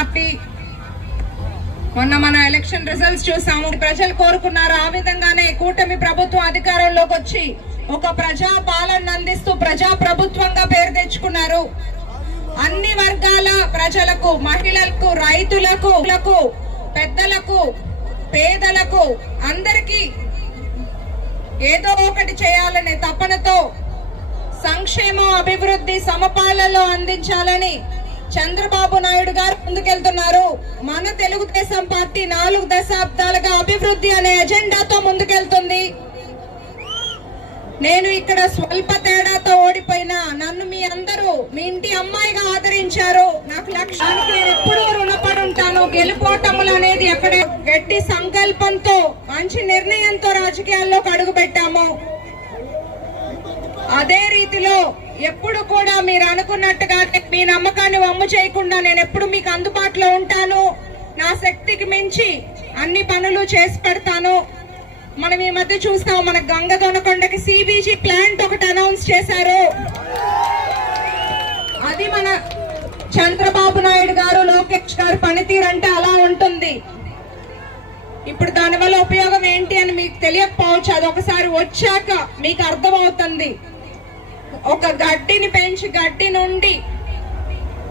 Party. మొన్న మన election results చూసాము. ప్రజలు కోరుకున్నారు ఆ విధంగానే కూటమి ప్రభుత్వం అధికారంలోకి వచ్చి ఒక ప్రజా పాలన అందిస్తూ ప్రజా ప్రభుత్వంగా పేరు తెచ్చుకున్నారు. అన్ని వర్గాల ప్రజలకు మహిళలకు రైతులకు పెద్దలకు పేదలకు అందరికీ ఏదో ఒకటి చేయాలనే తపనతో సంక్షేమం అభివృద్ధి సమపాలలో అందించాలని చంద్రబాబు నాయుడు గారు ముందుకెళ్తున్నారు. మన తెలుగుదేశం పార్టీ నాలుగు దశాబ్దాలుగా అభివృద్ధి అనే ఎజెండాతో ముందుకెళ్తుంది. నేను ఇక్కడ స్వల్ప తేడాతో ఓడిపోయినా నన్ను మీ అందరూ మీ ఇంటి అమ్మాయిగా ఆదరించారు. నాకు లక్ష్యానికి నేను ఎప్పుడూ రుణపడి ఉంటాను గెలుపోటములు అనేది ఎక్కడ గట్టి సంకల్పంతో మంచి నిర్ణయంతో రాజకీయాల్లోకి అడుగు పెట్టాము అదే రీతిలో ఎప్పుడు కూడా మీరు అనుకున్నట్టుగా మీ నమ్మకాన్ని వమ్ము చేయకుండా నేను ఎప్పుడు మీకు అందుబాటులో ఉంటాను. నా శక్తికి మించి అన్ని పనులు చేసి పెడతాను. మనం ఈ మధ్య చూస్తాం మన గంగ దొనకొండకి సిబిజీ ప్లాంట్ ఒకటి అనౌన్స్ చేశారు. అది మన చంద్రబాబు నాయుడు గారు లోకేష్ గారు పనితీరు అంటే అలా ఉంటుంది. ఇప్పుడు దానివల్ల ఉపయోగం ఏంటి అని మీకు తెలియకపోవచ్చు. అది ఒకసారి వచ్చాక మీకు అర్థమవుతుంది. ఒక గడ్డిని పెంచి గడ్డి నుండి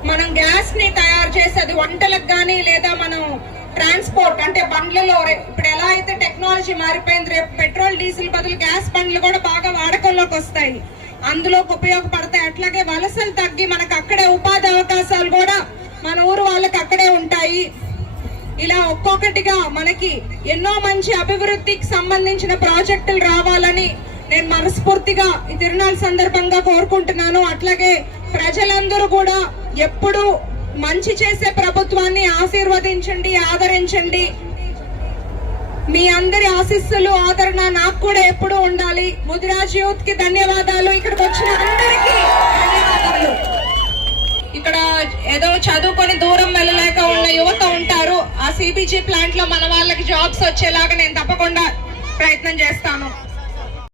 మనం గ్యాస్ని తయారు చేసేది వంటలకు కానీ లేదా మనం ట్రాన్స్పోర్ట్ అంటే బండ్లలో రే- ఇప్పుడు ఎలా అయితే టెక్నాలజీ మారిపోయింది రేపు పెట్రోల్ డీజిల్ బదులు గ్యాస్ బండ్లు కూడా బాగా వాడకంలోకి వస్తాయి. అందులోకి ఉపయోగపడతాయి. అట్లాగే వలసలు తగ్గి మనకు అక్కడే ఉపాధి అవకాశాలు కూడా మన ఊరు వాళ్ళకి అక్కడే ఉంటాయి. ఇలా ఒక్కొక్కటిగా మనకి ఎన్నో మంచి అభివృద్ధికి సంబంధించిన ప్రాజెక్టులు రావాలని నేను మనస్ఫూర్తిగా ఈ తిరునాళ్ళ సందర్భంగా కోరుకుంటున్నాను. అట్లాగే ప్రజలందరూ కూడా ఎప్పుడు మంచి చేసే ప్రభుత్వాన్ని ఆశీర్వదించండి ఆదరించండి. మీ అందరి ఆశీస్సులు ఆదరణ నాకు కూడా ఎప్పుడు ఉండాలి. ముదిరాజ్ యూత్కి ధన్యవాదాలు. ఇక్కడికి వచ్చిన అందరికీ ధన్యవాదాలు. ఇక్కడ ఏదో చదువుకొని దూరం వెళ్ళలేక ఉన్న యువత ఉంటారు. ఆ సిబిజీ ప్లాంట్లో మన వాళ్ళకి జాబ్స్ వచ్చేలాగా నేను తప్పకుండా ప్రయత్నం చేస్తాను.